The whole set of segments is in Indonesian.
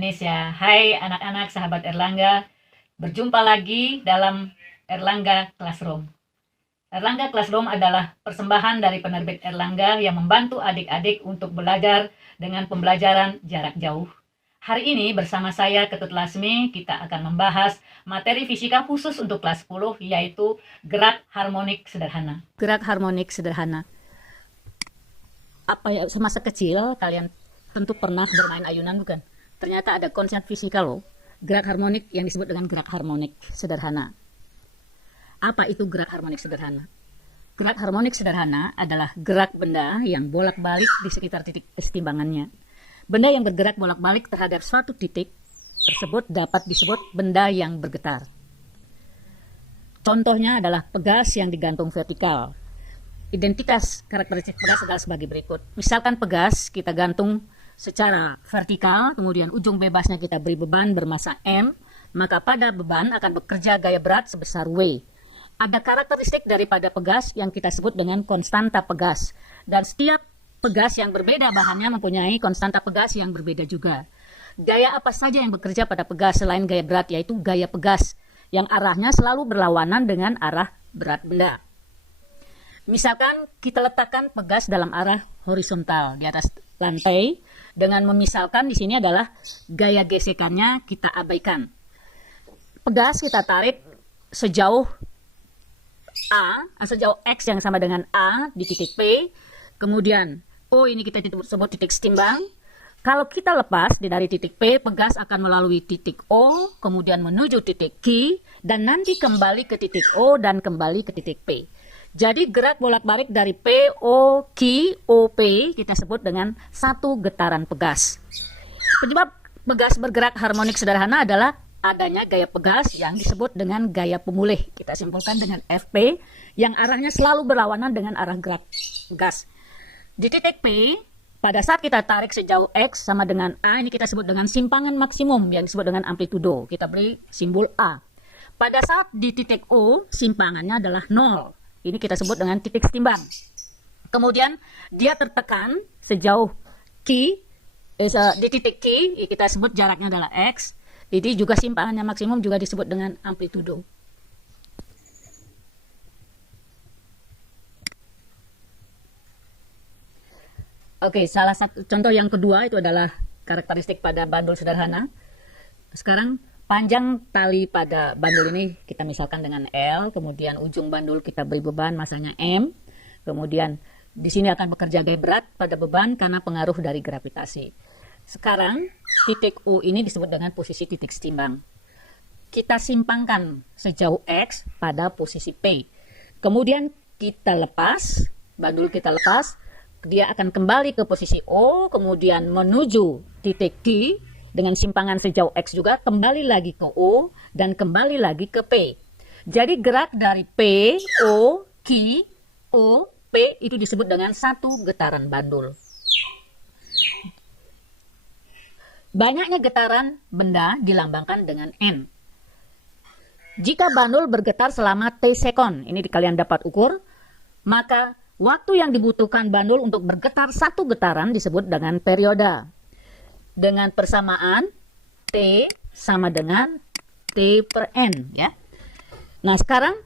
Indonesia. Hai anak-anak sahabat Erlangga, berjumpa lagi dalam Erlangga Classroom. Erlangga Classroom adalah persembahan dari penerbit Erlangga yang membantu adik-adik untuk belajar dengan pembelajaran jarak jauh. Hari ini bersama saya Ketut Lasmi, kita akan membahas materi fisika khusus untuk kelas 10, yaitu gerak harmonik sederhana. Gerak harmonik sederhana. Apa ya, semasa kecil kalian tentu pernah bermain ayunan, bukan? Ternyata ada konsep fisika loh, gerak harmonik yang disebut dengan gerak harmonik sederhana. Apa itu gerak harmonik sederhana? Gerak harmonik sederhana adalah gerak benda yang bolak-balik di sekitar titik kesetimbangannya. Benda yang bergerak bolak-balik terhadap suatu titik tersebut dapat disebut benda yang bergetar. Contohnya adalah pegas yang digantung vertikal. Identitas karakteristik pegas adalah sebagai berikut. Misalkan pegas kita gantung secara vertikal, kemudian ujung bebasnya kita beri beban bermassa M, maka pada beban akan bekerja gaya berat sebesar W. Ada karakteristik daripada pegas yang kita sebut dengan konstanta pegas. Dan setiap pegas yang berbeda bahannya mempunyai konstanta pegas yang berbeda juga. Gaya apa saja yang bekerja pada pegas selain gaya berat, yaitu gaya pegas, yang arahnya selalu berlawanan dengan arah berat benda. Misalkan kita letakkan pegas dalam arah horizontal di atas lantai, dengan memisalkan di sini adalah gaya gesekannya kita abaikan. Pegas kita tarik sejauh sejauh X yang sama dengan A di titik P, kemudian O ini kita sebut titik setimbang. Kalau kita lepas dari titik P, pegas akan melalui titik O, kemudian menuju titik Q, dan nanti kembali ke titik O dan kembali ke titik P. Jadi gerak bolak-balik dari P, O, Q, O, P kita sebut dengan satu getaran pegas. Penyebab pegas bergerak harmonik sederhana adalah adanya gaya pegas yang disebut dengan gaya pemulih. Kita simpulkan dengan FP yang arahnya selalu berlawanan dengan arah gerak pegas. Di titik P, pada saat kita tarik sejauh X sama dengan A, ini kita sebut dengan simpangan maksimum yang disebut dengan amplitudo. Kita beri simbol A. Pada saat di titik O, simpangannya adalah 0. Ini kita sebut dengan titik setimbang. Kemudian dia tertekan sejauh Q, di titik Q, kita sebut jaraknya adalah X. Jadi juga simpangannya maksimum juga disebut dengan amplitudo. Oke, salah satu contoh yang kedua itu adalah karakteristik pada bandul sederhana. Sekarang panjang tali pada bandul ini kita misalkan dengan L, kemudian ujung bandul kita beri beban masanya M, kemudian di sini akan bekerja gaya berat pada beban karena pengaruh dari gravitasi. Sekarang titik O ini disebut dengan posisi titik setimbang. Kita simpangkan sejauh X pada posisi P. Kemudian kita lepas, bandul kita lepas, dia akan kembali ke posisi O, kemudian menuju titik Q, dengan simpangan sejauh X juga, kembali lagi ke O, dan kembali lagi ke P. Jadi gerak dari P, O, Q, O, P itu disebut dengan satu getaran bandul. Banyaknya getaran benda dilambangkan dengan N. Jika bandul bergetar selama T sekon, ini kalian dapat ukur, maka waktu yang dibutuhkan bandul untuk bergetar satu getaran disebut dengan periode. Dengan persamaan T sama dengan T per N, ya. Nah, sekarang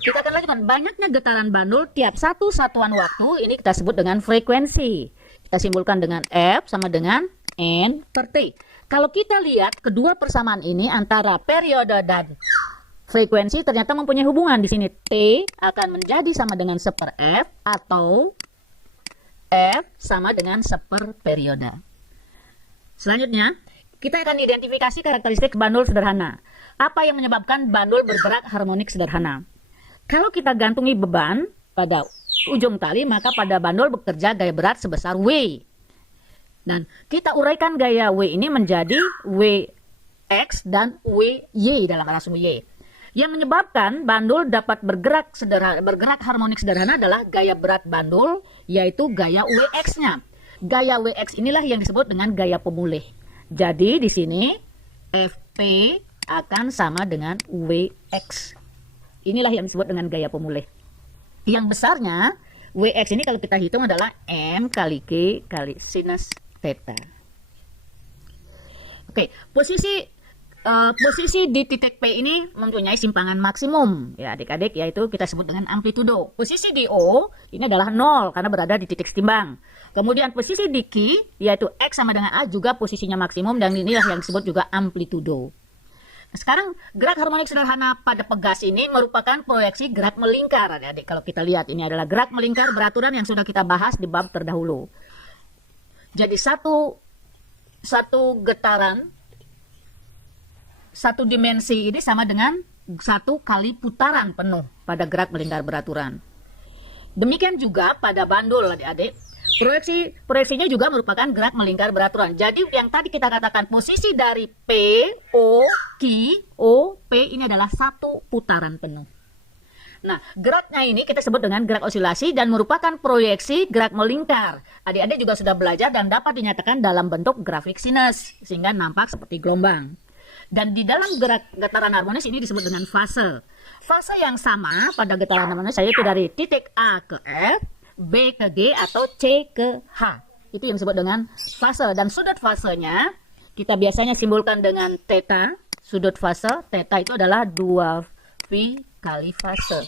kita akan lanjutkan. Banyaknya getaran bandul tiap satu satuan waktu, ini kita sebut dengan frekuensi. Kita simpulkan dengan F sama dengan N per T. Kalau kita lihat kedua persamaan ini antara periode dan frekuensi ternyata mempunyai hubungan. Di sini T akan menjadi sama dengan 1 per F atau F sama dengan 1 per periode. Selanjutnya, kita akan identifikasi karakteristik bandul sederhana. Apa yang menyebabkan bandul bergerak harmonik sederhana? Kalau kita gantungi beban pada ujung tali, maka pada bandul bekerja gaya berat sebesar W. Dan kita uraikan gaya W ini menjadi Wx dan Wy dalam arah sumbu Y. Yang menyebabkan bandul dapat bergerak harmonik sederhana adalah gaya berat bandul, yaitu gaya Wx-nya. Gaya Wx inilah yang disebut dengan gaya pemulih. Jadi di sini Fp akan sama dengan Wx. Inilah yang disebut dengan gaya pemulih. Yang besarnya Wx ini kalau kita hitung adalah M kali Q kali sinus theta. Oke, posisi di titik P ini mempunyai simpangan maksimum, ya adik-adik, yaitu kita sebut dengan amplitudo. Posisi di O ini adalah 0 karena berada di titik setimbang. Kemudian posisi di Q, yaitu X sama dengan A, juga posisinya maksimum, dan inilah yang disebut juga amplitudo. Nah, sekarang gerak harmonik sederhana pada pegas ini merupakan proyeksi gerak melingkar, adik-adik. Kalau kita lihat, ini adalah gerak melingkar beraturan yang sudah kita bahas di bab terdahulu. Jadi satu getaran, satu dimensi ini sama dengan satu kali putaran penuh pada gerak melingkar beraturan. Demikian juga pada bandul, adik-adik. Proyeksinya juga merupakan gerak melingkar beraturan. Jadi yang tadi kita katakan posisi dari P, O, Q, O, P ini adalah satu putaran penuh. Nah, geraknya ini kita sebut dengan gerak osilasi dan merupakan proyeksi gerak melingkar. Adik-adik juga sudah belajar dan dapat dinyatakan dalam bentuk grafik sinus, sehingga nampak seperti gelombang. Dan di dalam getaran harmonis ini disebut dengan fase. Fase yang sama pada getaran harmonis yaitu dari titik A ke F, B ke G, atau C ke H. Itu yang disebut dengan fase. Dan sudut fasenya kita biasanya simbolkan dengan theta. Sudut fase, theta itu adalah 2V kali fase.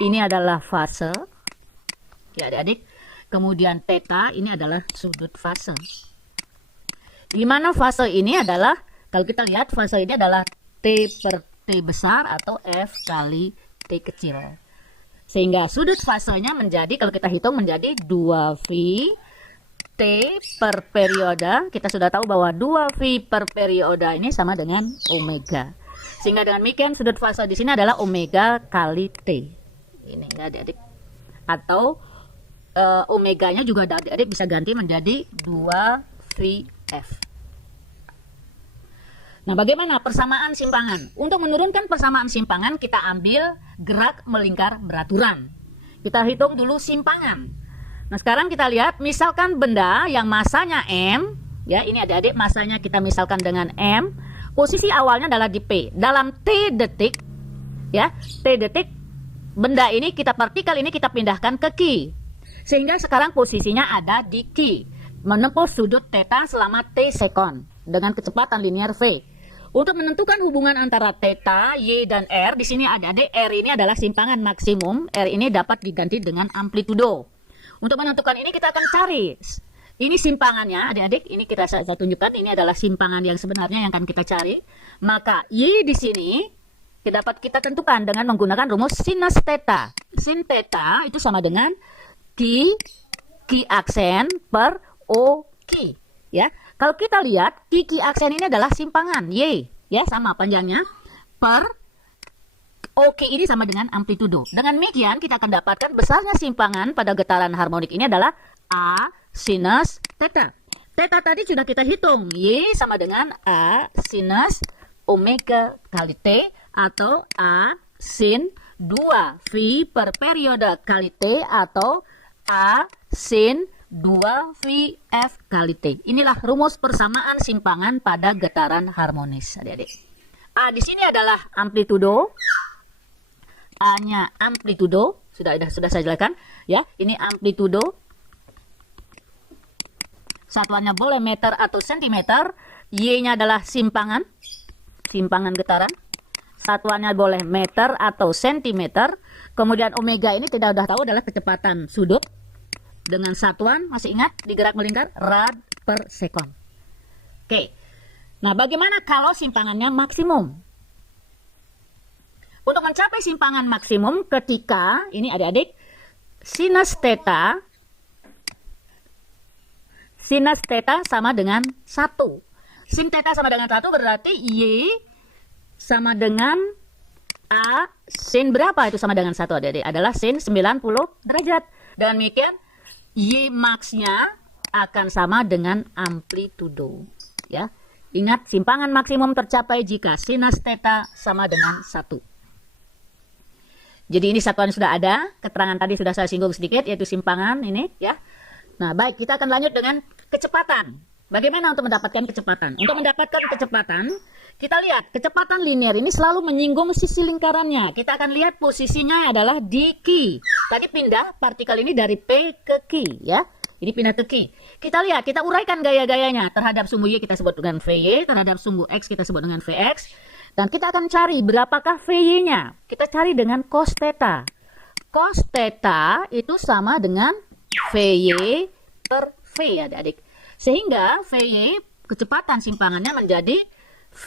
Ini adalah fase, ya adik-adik. Kemudian theta ini adalah sudut fase. Di mana fase ini adalah, kalau kita lihat fase ini adalah T per T besar atau F kali T kecil. Sehingga sudut fasenya menjadi, kalau kita hitung menjadi 2V T per periode. Kita sudah tahu bahwa 2V per periode ini sama dengan omega. Sehingga dengan demikian sudut fase di sini adalah omega kali T. Ini ya adik-adik. Atau omeganya juga adik-adik bisa ganti menjadi 2VF. Nah, bagaimana persamaan simpangan? Untuk menurunkan persamaan simpangan, kita ambil gerak melingkar beraturan. Kita hitung dulu simpangan. Nah, sekarang kita lihat, misalkan benda yang masanya M, ya ini adik-adik masanya kita misalkan dengan M, posisi awalnya adalah di P. Dalam T detik, ya, T detik, benda ini partikel ini kita pindahkan ke Q. Sehingga sekarang posisinya ada di Q, menempuh sudut theta selama T sekon dengan kecepatan linear V. Untuk menentukan hubungan antara theta, Y, dan R, di sini adik-adik R ini adalah simpangan maksimum. R ini dapat diganti dengan amplitudo. Untuk menentukan ini kita akan cari. Ini simpangannya, adik-adik. Ini saya tunjukkan. Ini adalah simpangan yang sebenarnya yang akan kita cari. Maka Y di sini dapat kita tentukan dengan menggunakan rumus sinus theta. Sin theta itu sama dengan Q aksen per O Q. Ya. Kalau kita lihat, Q aksen ini adalah simpangan Y, ya sama panjangnya, per OK ini sama dengan amplitudo. Dengan demikian, kita akan dapatkan besarnya simpangan pada getaran harmonik ini adalah A sinus theta. Theta tadi sudah kita hitung, Y sama dengan A sinus omega kali T, atau A sin 2V per periode kali T, atau A sin 2VF kali T. Inilah rumus persamaan simpangan pada getaran harmonis, adik-adik. A di sini adalah amplitudo. A-nya amplitudo, sudah saya jelaskan, ya. Ini amplitudo. Satuannya boleh meter atau sentimeter. Y-nya adalah simpangan getaran. Satuannya boleh meter atau sentimeter. Kemudian omega ini tidak sudah tahu adalah kecepatan sudut. Dengan satuan, masih ingat di gerak melingkar, rad per sekon. Oke. Nah, bagaimana kalau simpangannya maksimum? Untuk mencapai simpangan maksimum ketika, ini adik-adik, sinus theta sama dengan 1. Sin theta sama dengan 1 berarti Y sama dengan A sin berapa? Itu sama dengan 1, adik-adik. Adalah sin 90 derajat. Dan demikian, Y max-nya akan sama dengan amplitudo. Ya. Ingat, simpangan maksimum tercapai jika sinus theta sama dengan 1. Jadi ini satuan sudah ada, keterangan tadi sudah saya singgung sedikit, yaitu simpangan ini, ya. Nah, baik, kita akan lanjut dengan kecepatan. Bagaimana untuk mendapatkan kecepatan? Untuk mendapatkan kecepatan, kita lihat kecepatan linear ini selalu menyinggung sisi lingkarannya. Kita akan lihat posisinya adalah di Q. Tadi pindah partikel ini dari P ke Q, ya. Ini pindah ke Q. Kita lihat, kita uraikan gaya-gayanya. Terhadap sumbu Y kita sebut dengan VY, terhadap sumbu X kita sebut dengan VX. Dan kita akan cari berapakah VY-nya. Kita cari dengan cos theta. Cos theta itu sama dengan VY per V, adik-adik. Sehingga VY, kecepatan simpangannya menjadi V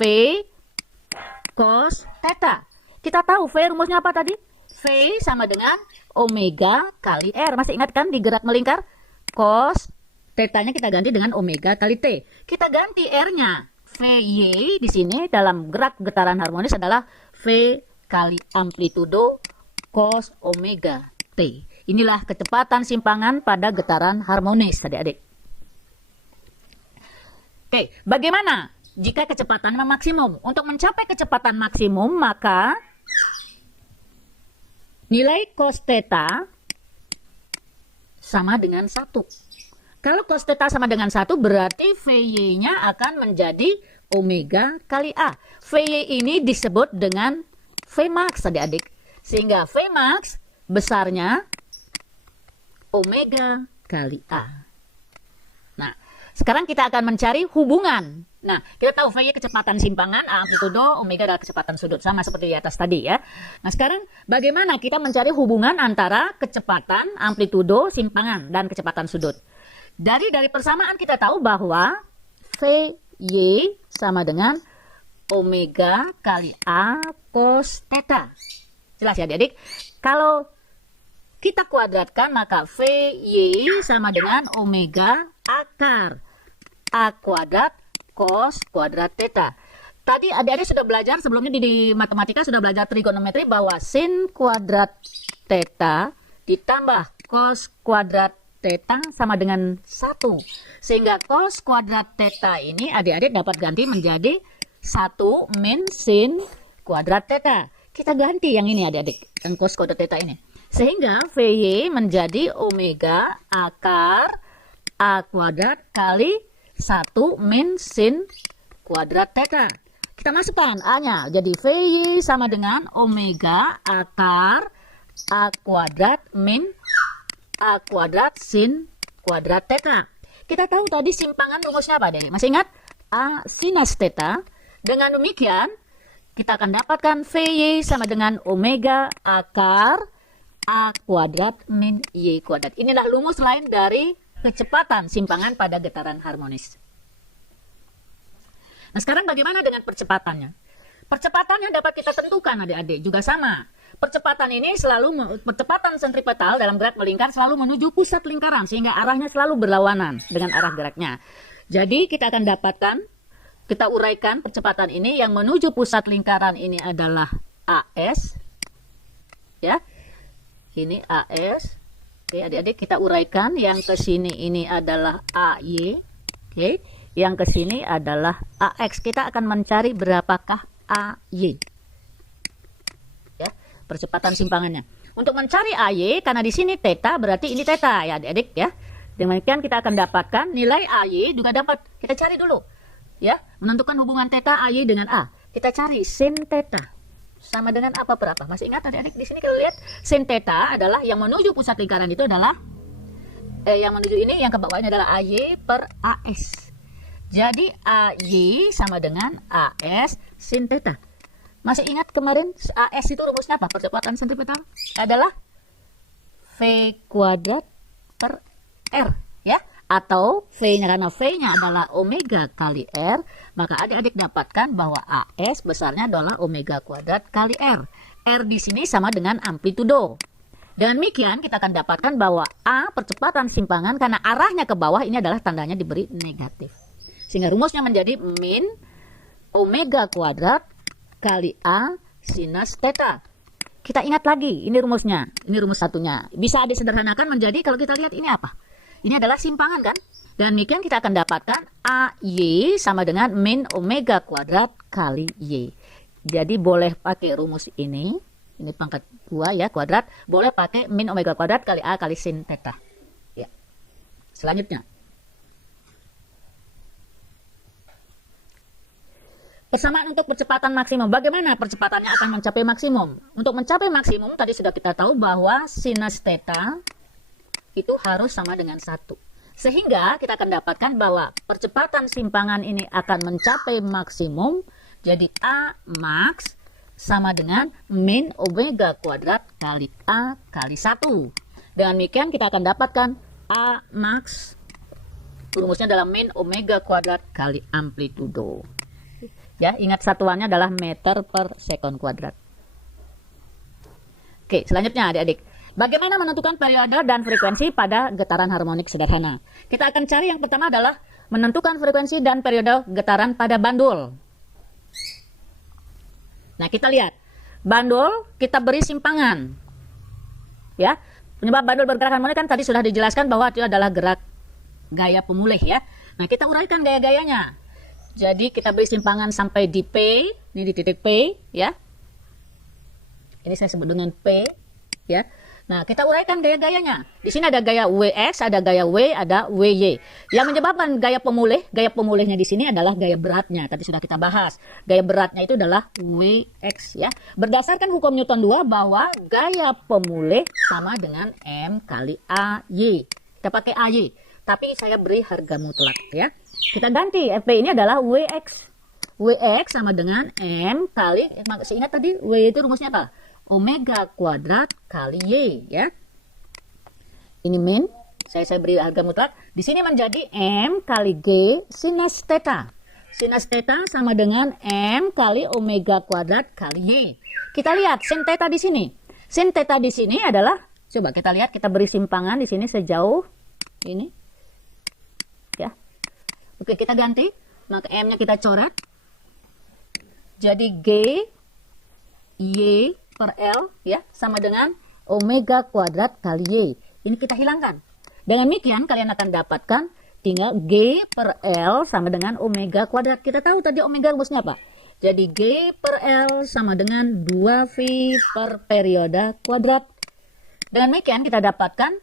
cos theta. Kita tahu V rumusnya apa tadi? V sama dengan omega kali R. Masih ingat kan di gerak melingkar? Cos theta-nya kita ganti dengan omega kali T. Kita ganti R-nya. VY di sini dalam gerak getaran harmonis adalah V kali amplitudo cos omega T. Inilah kecepatan simpangan pada getaran harmonis, adik-adik. Oke, bagaimana jika kecepatan maksimum? Untuk mencapai kecepatan maksimum, maka nilai cos theta sama dengan 1. Kalau cos theta sama dengan 1, berarti VY-nya akan menjadi omega kali A. VY ini disebut dengan Vmax, adik-adik. Sehingga Vmax besarnya omega kali A. Nah, sekarang kita akan mencari hubungan. Nah, kita tahu VY kecepatan simpangan, A amplitudo, omega adalah kecepatan sudut. Sama seperti di atas tadi ya. Nah, sekarang bagaimana kita mencari hubungan antara kecepatan, amplitudo, simpangan, dan kecepatan sudut? Dari persamaan kita tahu bahwa VY sama dengan omega kali A cos theta. Jelas ya adik-adik? Kalau kita kuadratkan, maka VY sama dengan omega akar A kuadrat cos kuadrat theta. Tadi adik-adik sudah belajar sebelumnya di matematika, sudah belajar trigonometri bahwa sin kuadrat theta ditambah cos kuadrat theta sama dengan 1. Sehingga cos kuadrat theta ini adik-adik dapat ganti menjadi 1 min sin kuadrat theta. Kita ganti yang ini adik-adik, yang cos kuadrat theta ini. Sehingga VY menjadi omega akar A kuadrat kali 1 min sin kuadrat theta. Kita masukkan A-nya. Jadi VY sama dengan omega akar A kuadrat min A kuadrat sin kuadrat theta. Kita tahu tadi simpangan rumusnya apa, Dek? Masih ingat? A sinus theta. Dengan demikian, kita akan dapatkan VY sama dengan omega akar A kuadrat min Y kuadrat. Inilah rumus lain dari kecepatan simpangan pada getaran harmonis. Nah, sekarang bagaimana dengan percepatannya? Percepatannya dapat kita tentukan, adik-adik, juga sama. Percepatan ini percepatan sentripetal dalam gerak melingkar selalu menuju pusat lingkaran, sehingga arahnya selalu berlawanan dengan arah geraknya. Jadi kita akan dapatkan, kita uraikan percepatan ini yang menuju pusat lingkaran ini adalah AS. Ya, ini AS. Oke, adik-adik, kita uraikan. Yang ke sini ini adalah AY. Oke, yang ke sini adalah AX. Kita akan mencari berapakah AY. Ya, percepatan simpangannya. Untuk mencari AY, karena di sini theta, berarti ini theta ya adik-adik ya. Demikian kita akan dapatkan nilai AY juga dapat kita cari dulu. Ya, menentukan hubungan theta AY dengan A. Kita cari sin theta. Sama dengan apa per apa? Masih ingat adik-adik? Di sini kita lihat sin theta adalah yang menuju pusat lingkaran itu adalah yang menuju ini, yang ke bawahnya adalah AY per AS. Jadi AY sama dengan AS sin theta. Masih ingat kemarin AS itu rumusnya apa? Percepatan sentripetal adalah V kuadrat per R ya. Atau V-nya, karena V-nya adalah omega kali R, maka adik-adik dapatkan bahwa AS besarnya adalah omega kuadrat kali R. R di sini sama dengan amplitudo. Dengan demikian kita akan dapatkan bahwa A percepatan simpangan karena arahnya ke bawah ini adalah tandanya diberi negatif. Sehingga rumusnya menjadi min omega kuadrat kali A sinus theta. Kita ingat lagi, ini rumusnya, ini rumus satunya. Bisa disederhanakan menjadi, kalau kita lihat ini apa? Ini adalah simpangan kan? Dan demikian kita akan dapatkan AY sama dengan min omega kuadrat kali Y. Jadi boleh pakai rumus ini pangkat 2 ya, kuadrat. Boleh pakai min omega kuadrat kali A kali sin theta. Ya. Selanjutnya. Persamaan untuk percepatan maksimum. Bagaimana percepatannya akan mencapai maksimum? Untuk mencapai maksimum, tadi sudah kita tahu bahwa sinus theta itu harus sama dengan 1. Sehingga kita akan dapatkan bahwa percepatan simpangan ini akan mencapai maksimum. Jadi A max sama dengan min omega kuadrat kali A kali 1. Dengan demikian kita akan dapatkan A max rumusnya adalah min omega kuadrat kali amplitudo. Ya, ingat satuannya adalah meter per sekon kuadrat. Oke, selanjutnya adik-adik. Bagaimana menentukan periode dan frekuensi pada getaran harmonik sederhana? Kita akan cari yang pertama adalah menentukan frekuensi dan periode getaran pada bandul. Nah, kita lihat. Bandul kita beri simpangan. Ya, penyebab bandul bergerak harmonik kan tadi sudah dijelaskan bahwa itu adalah gerak gaya pemulih ya. Nah, kita uraikan gaya-gayanya. Jadi kita beri simpangan sampai di P, ini di titik P ya. Ini saya sebut dengan P ya. Nah, kita uraikan gaya-gayanya. Di sini ada gaya Wx, ada gaya W, ada Wy. Yang menyebabkan gaya pemulihnya di sini adalah gaya beratnya. Tadi sudah kita bahas. Gaya beratnya itu adalah Wx ya. Berdasarkan hukum Newton 2 bahwa gaya pemulih sama dengan M kali AY. Kita pakai AY. Tapi saya beri harga mutlak ya. Kita ganti. Fp ini adalah Wx. Wx sama dengan M kali, masih ingat tadi W itu rumusnya apa? Omega kuadrat kali Y ya. Ini min, saya beri harga mutlak. Di sini menjadi M kali G sinus theta. Sinus theta sama dengan M kali omega kuadrat kali Y. Kita lihat sin theta di sini. Sin theta di sini adalah, coba kita lihat, kita beri simpangan di sini sejauh ini. Ya. Oke, kita ganti. Maka M-nya kita coret. Jadi G Y per L ya sama dengan omega kuadrat kali Y. Ini kita hilangkan. Dengan demikian kalian akan dapatkan tinggal G per L sama dengan omega kuadrat. Kita tahu tadi omega rumusnya apa? Jadi G per L sama dengan 2V per periode kuadrat. Dengan demikian kita dapatkan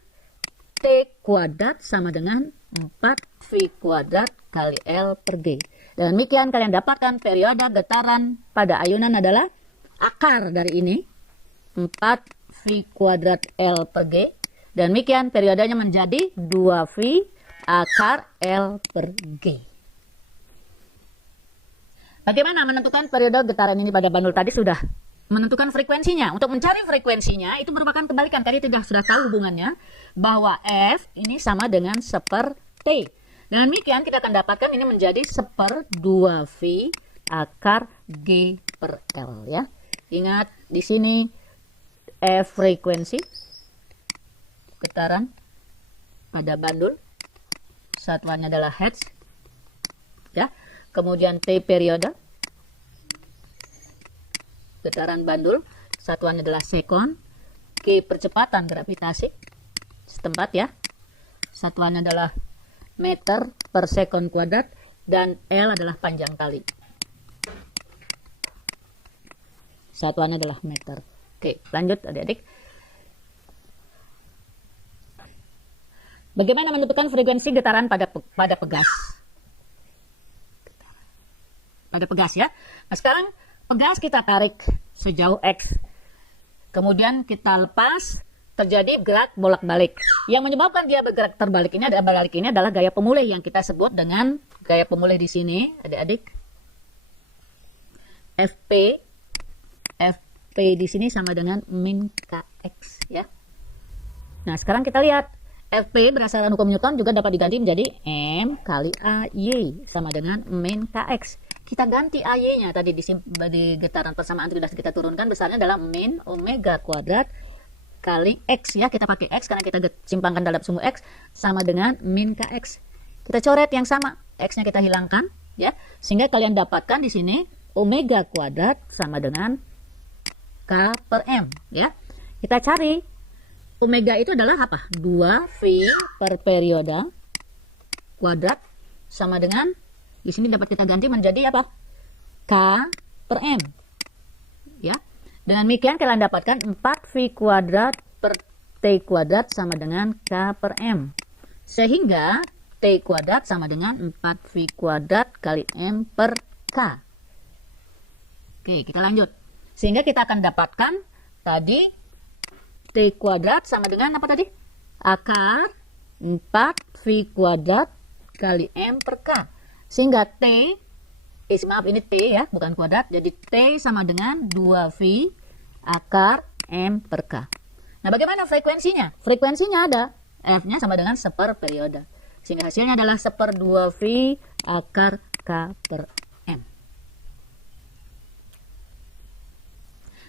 T kuadrat sama dengan 4V kuadrat kali L per G. Dengan demikian kalian dapatkan periode getaran pada ayunan adalah akar dari ini 4V kuadrat L per G. Dan demikian periodenya menjadi 2V akar L per G. Bagaimana menentukan periode getaran ini pada bandul? Tadi sudah menentukan frekuensinya. Untuk mencari frekuensinya itu merupakan kebalikan. Tadi sudah tahu hubungannya bahwa F ini sama dengan 1/T. Dengan demikian kita akan dapatkan ini menjadi 1/2V akar G per L ya. Ingat di sini F frekuensi getaran pada bandul, satuannya adalah hertz ya. Kemudian T periode getaran bandul, satuannya adalah sekon. G percepatan gravitasi setempat ya, satuannya adalah meter per sekon kuadrat, dan L adalah panjang kali, satuannya adalah meter. Oke, lanjut adik-adik. Bagaimana menentukan frekuensi getaran pada pegas? Pada pegas ya. Nah, sekarang pegas kita tarik sejauh X. Kemudian kita lepas, terjadi gerak bolak-balik. Yang menyebabkan dia bergerak terbalik ini adalah gaya pemulih yang kita sebut dengan gaya pemulih di sini, adik-adik. Fp di sini sama dengan min Kx ya. Nah, sekarang kita lihat Fp berdasarkan hukum Newton juga dapat diganti menjadi M kali AY sama dengan min Kx. Kita ganti AY-nya tadi di getaran persamaan sudah kita turunkan, besarnya adalah min omega kuadrat kali X ya. Kita pakai X karena kita simpangkan dalam sumbu X sama dengan min Kx. Kita coret yang sama, X-nya kita hilangkan ya, sehingga kalian dapatkan di sini omega kuadrat sama dengan K per M ya. Kita cari omega itu adalah apa? 2V per periode kuadrat sama dengan, di sini dapat kita ganti menjadi apa? K per M ya. Dengan demikian kalian dapatkan 4V kuadrat per T kuadrat sama dengan K per M, sehingga T kuadrat sama dengan 4V kuadrat kali M per K. Oke, kita lanjut. Sehingga kita akan dapatkan tadi T kuadrat sama dengan apa tadi? Akar 4V V kuadrat kali M per K. Sehingga T, maaf ini T ya, bukan kuadrat. Jadi T sama dengan 2V akar M per K. Nah, bagaimana frekuensinya? Frekuensinya ada. F-nya sama dengan seperperiode. Sehingga hasilnya adalah 1/2V akar K per M.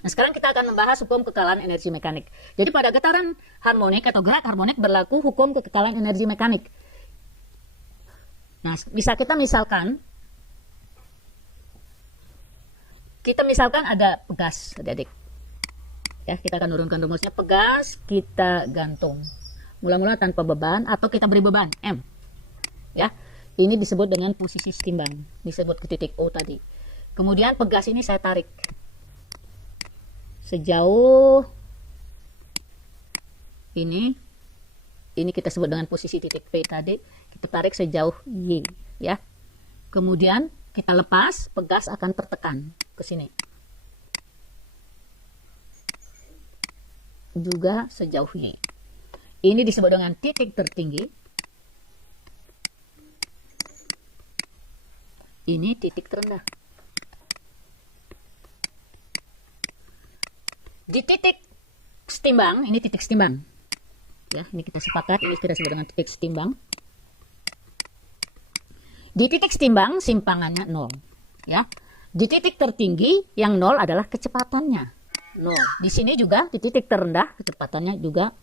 Nah, sekarang kita akan membahas hukum kekalahan energi mekanik. Jadi pada getaran harmonik atau gerak harmonik berlaku hukum kekekalan energi mekanik. Nah, bisa kita misalkan ada pegas, adik-adik. Ya, kita akan turunkan rumusnya. Pegas kita gantung. Mula-mula tanpa beban atau kita beri beban M. Ya, ini disebut dengan posisi setimbang. Disebut ke titik O tadi. Kemudian pegas ini saya tarik sejauh ini kita sebut dengan posisi titik P tadi. Kita tarik sejauh Y, ya. Kemudian kita lepas, pegas akan tertekan ke sini. Juga sejauh Y. Ini disebut dengan titik tertinggi. Ini titik terendah. Di titik setimbang, ini titik setimbang. Ya, ini kita sepakat, ini kita sebut dengan titik setimbang. Di titik setimbang simpangannya 0, ya. Di titik tertinggi yang 0 adalah kecepatannya 0. Di sini juga di titik terendah kecepatannya juga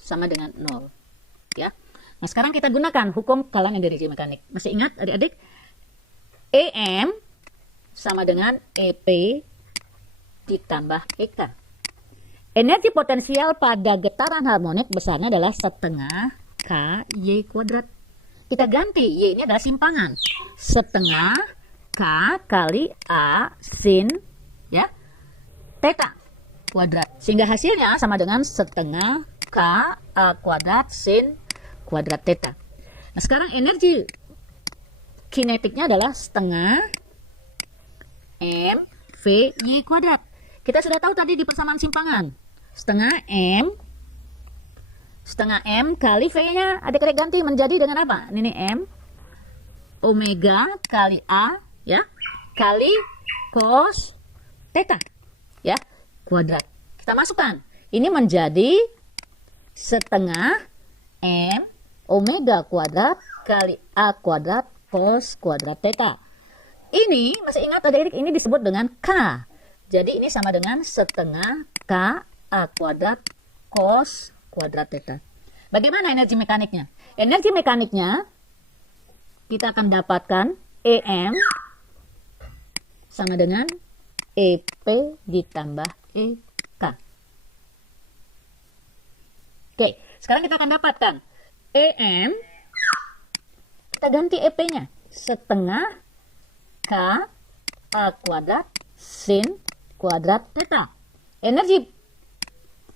sama dengan 0, ya. Nah, sekarang kita gunakan hukum kekalahan energi mekanik. Masih ingat adik-adik? EM sama dengan EP ditambah EK. Energi potensial pada getaran harmonik besarnya adalah setengah KY kuadrat. Kita ganti, Y ini adalah simpangan. Setengah K kali A sin, ya, theta kuadrat. Sehingga hasilnya sama dengan setengah K A kuadrat sin kuadrat theta. Nah, sekarang energi kinetiknya adalah setengah M V Y kuadrat. Kita sudah tahu tadi di persamaan simpangan. Setengah M kali V-nya adik-adik ganti menjadi dengan apa? Ini M omega kali A, ya, kali cos theta, ya, kuadrat. Kita masukkan. Ini menjadi setengah M omega kuadrat kali A kuadrat cos kuadrat theta. Ini masih ingat adik-adik, ini disebut dengan K. Jadi ini sama dengan setengah K A kuadrat cos kuadrat theta. Bagaimana energi mekaniknya? Energi mekaniknya kita akan dapatkan EM sama dengan EP ditambah EK. Oke, sekarang kita akan dapatkan EM, kita ganti EP-nya setengah K A kuadrat sin kuadrat theta. Energi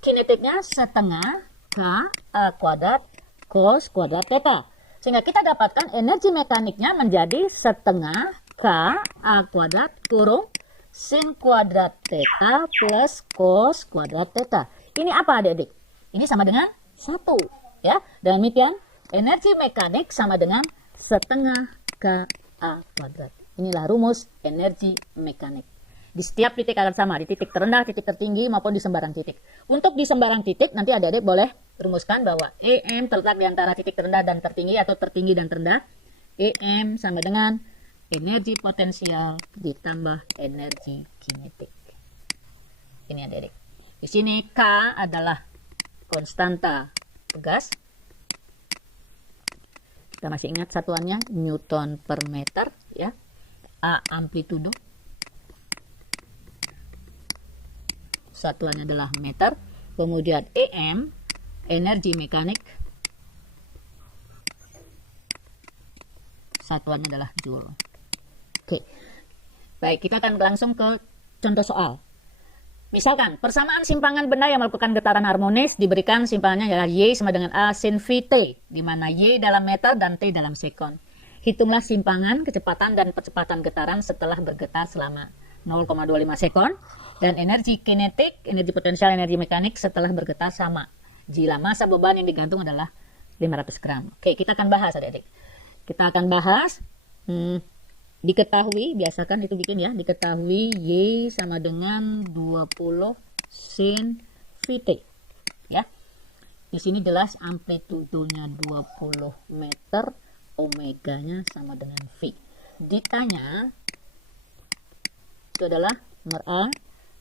kinetiknya setengah K A kuadrat cos kuadrat theta. Sehingga kita dapatkan energi mekaniknya menjadi setengah K A kuadrat kurung sin kuadrat theta plus cos kuadrat theta. Ini apa adik-adik? Ini sama dengan 1, ya. Dan demikian energi mekanik sama dengan setengah K A kuadrat. Inilah rumus energi mekanik. Di setiap titik akan sama, di titik terendah, titik tertinggi, maupun di sembarang titik. Untuk di sembarang titik, nanti adik-adik boleh rumuskan bahwa EM terletak di antara titik terendah dan tertinggi, atau tertinggi dan terendah. EM sama dengan energi potensial ditambah energi kinetik. Ini adik-adik. Di sini K adalah konstanta pegas. Kita masih ingat satuannya Newton per meter, ya. A amplitudo. Satuannya adalah meter. Kemudian EM energi mekanik. Satuannya adalah joule. Oke. Baik, kita akan langsung ke contoh soal. Misalkan persamaan simpangan benda yang melakukan getaran harmonis diberikan simpangannya adalah Y sama dengan A sin VT, di mana Y dalam meter dan T dalam sekon. Hitunglah simpangan, kecepatan, dan percepatan getaran setelah bergetar selama 0,25 sekon. Dan energi kinetik, energi potensial, energi mekanik setelah bergetar sama. Jika massa beban yang digantung adalah 500 gram. Oke, kita akan bahas adik-adik. Kita akan bahas, diketahui, biasakan itu bikin ya, diketahui Y sama dengan 20 sin VT. Ya, di sini jelas amplitudonya 20 meter, omeganya sama dengan V. Ditanya, itu adalah nomor A,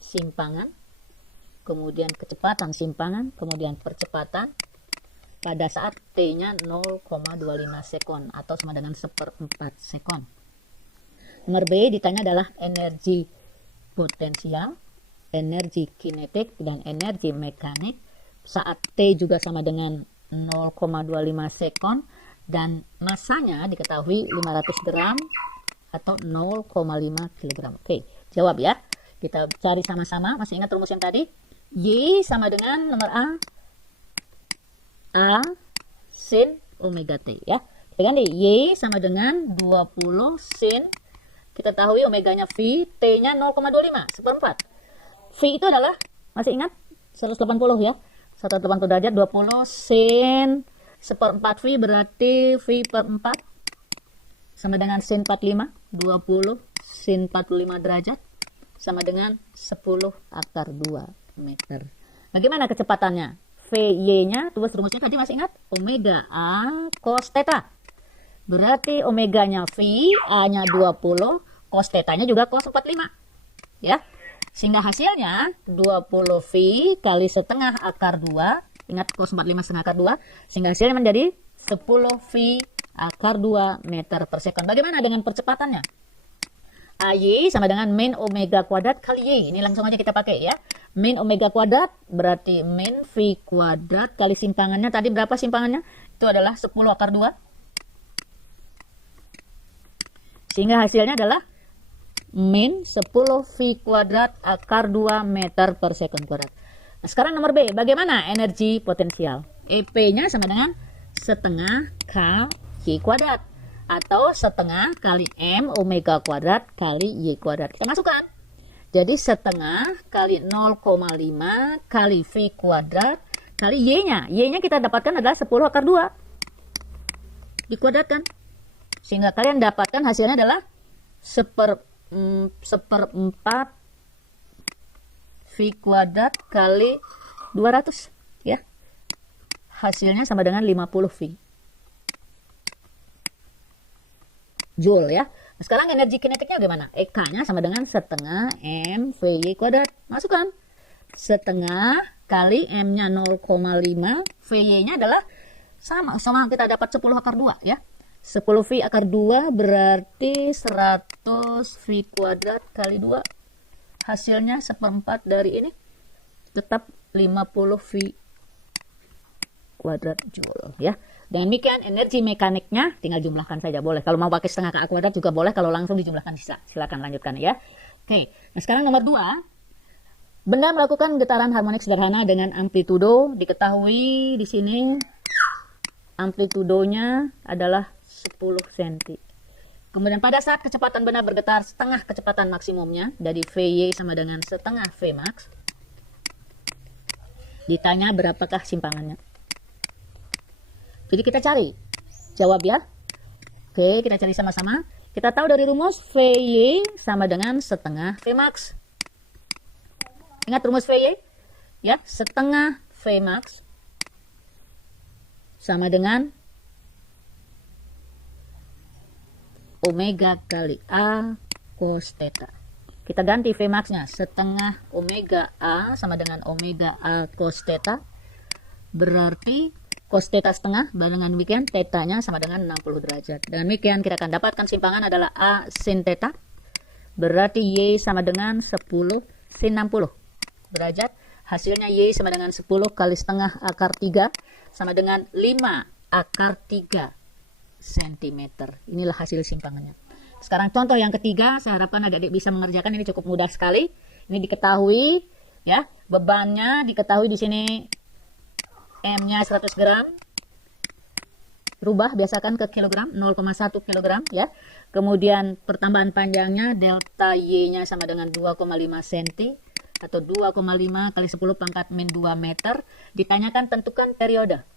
simpangan, kemudian kecepatan simpangan, kemudian percepatan pada saat T-nya 0,25 sekon atau sama dengan 1/4 sekon. Nomor B ditanya adalah energi potensial, energi kinetik, dan energi mekanik saat T juga sama dengan 0,25 sekon dan masanya diketahui 500 gram atau 0,5 kg. Oke, jawab ya. Kita cari sama-sama. Masih ingat rumus yang tadi? Y sama dengan nomor A sin omega T ya. Kita ganti Y sama dengan 20 sin, kita tahu omeganya V, T-nya 0,25, 1/4. V itu adalah, masih ingat? 180 ya. 180 derajat, 20 sin 1/4 V berarti V per 4 sama dengan sin 45, 20 sin 45 derajat sama dengan 10 akar 2 meter. Bagaimana kecepatannya? VY-nya, tulis rumusnya tadi masih ingat? Omega A cos theta. Berarti omeganya V, A-nya 20, cos theta-nya juga cos 45. Ya. Sehingga hasilnya 20 V kali setengah akar 2. Ingat cos 45 setengah akar 2. Sehingga hasilnya menjadi 10 V akar 2 meter per sekon. Bagaimana dengan percepatannya? AY sama dengan min omega kuadrat kali Y. Ini langsung aja kita pakai ya. Min omega kuadrat berarti min V kuadrat kali simpangannya. Tadi berapa simpangannya? Itu adalah 10 akar 2. Sehingga hasilnya adalah min 10 V kuadrat akar 2 meter per sekon kuadrat. Nah, sekarang nomor B. Bagaimana energi potensial? EP-nya sama dengan setengah K Y kuadrat. Atau setengah kali M omega kuadrat kali Y kuadrat. Kita masukkan. Jadi setengah kali 0,5 kali V kuadrat kali Y-nya. Y-nya kita dapatkan adalah 10 akar 2. Dikuadratkan. Sehingga kalian dapatkan hasilnya adalah 1/4 V kuadrat kali 200. Ya. Hasilnya sama dengan 50 V. Joule ya. Nah, sekarang energi kinetiknya bagaimana? EK-nya sama dengan setengah M VY kuadrat. Masukkan. Setengah kali M-nya 0,5, VY-nya adalah sama kita dapat 10 akar 2 ya. 10 V akar 2 berarti 100 V kuadrat kali 2. Hasilnya 1/4 dari ini tetap 50 V kuadrat Joule ya. Dengan demikian energi mekaniknya tinggal jumlahkan saja boleh. Kalau mau pakai setengah K kuadrat juga boleh. Kalau langsung dijumlahkan silakan lanjutkan ya. Oke. Nah sekarang nomor 2. Benda melakukan getaran harmonik sederhana dengan amplitudo diketahui di sini amplitudonya adalah 10 cm. Kemudian pada saat kecepatan benda bergetar setengah kecepatan maksimumnya dari VY sama dengan setengah Vmax. Ditanya berapakah simpangannya. Jadi kita cari. Jawab ya. Oke, kita cari sama-sama. Kita tahu dari rumus VY sama dengan setengah Vmax. Ingat rumus VY? Ya, setengah Vmax sama dengan omega kali A cos theta. Kita ganti Vmax-nya. Setengah omega A sama dengan omega A cos theta. Berarti cos theta setengah, dengan demikian theta-nya sama dengan 60 derajat. Dengan demikian kita akan dapatkan simpangan adalah A sin theta. Berarti Y sama dengan 10 sin 60 derajat. Hasilnya Y sama dengan 10 kali setengah akar 3 sama dengan 5 akar 3 cm. Inilah hasil simpangannya. Sekarang contoh yang ketiga, saya harapkan adik-adik bisa mengerjakan. Ini cukup mudah sekali. Ini diketahui ya, bebannya diketahui di sini M-nya 100 gram. Rubah biasakan ke kilogram, 0,1 kilogram ya. Kemudian pertambahan panjangnya delta Y-nya sama dengan 2,5 cm atau 2,5 kali 10 pangkat min 2 meter. Ditanyakan tentukan periode.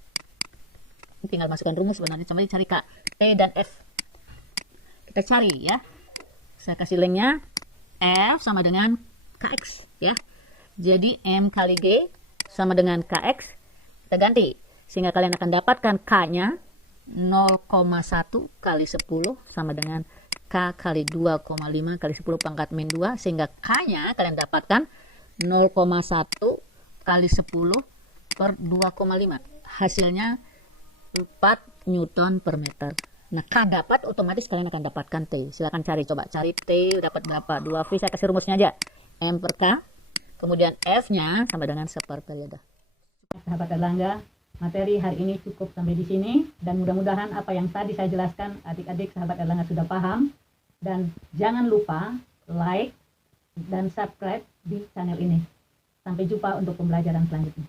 tinggal masukkan rumus sebenarnya. Coba cari K, T dan F. Kita cari ya. Saya kasih linknya. F sama dengan KX ya. Jadi M kali G sama dengan KX. Kita ganti. Sehingga kalian akan dapatkan K-nya 0,1 kali 10 sama dengan K kali 2,5 kali 10 pangkat min 2. Sehingga K-nya kalian dapatkan 0,1 kali 10 per 2,5. Hasilnya 4 Newton per meter. Nah, K dapat, otomatis kalian akan dapatkan T. Silahkan cari, coba cari T dapat berapa. 2V, saya kasih rumusnya aja. M per K, kemudian F-nya sama dengan seperperiode. Sahabat Erlangga, materi hari ini cukup sampai di sini. Dan mudah-mudahan apa yang tadi saya jelaskan, adik-adik sahabat Erlangga sudah paham. Dan jangan lupa like dan subscribe di channel ini. Sampai jumpa untuk pembelajaran selanjutnya.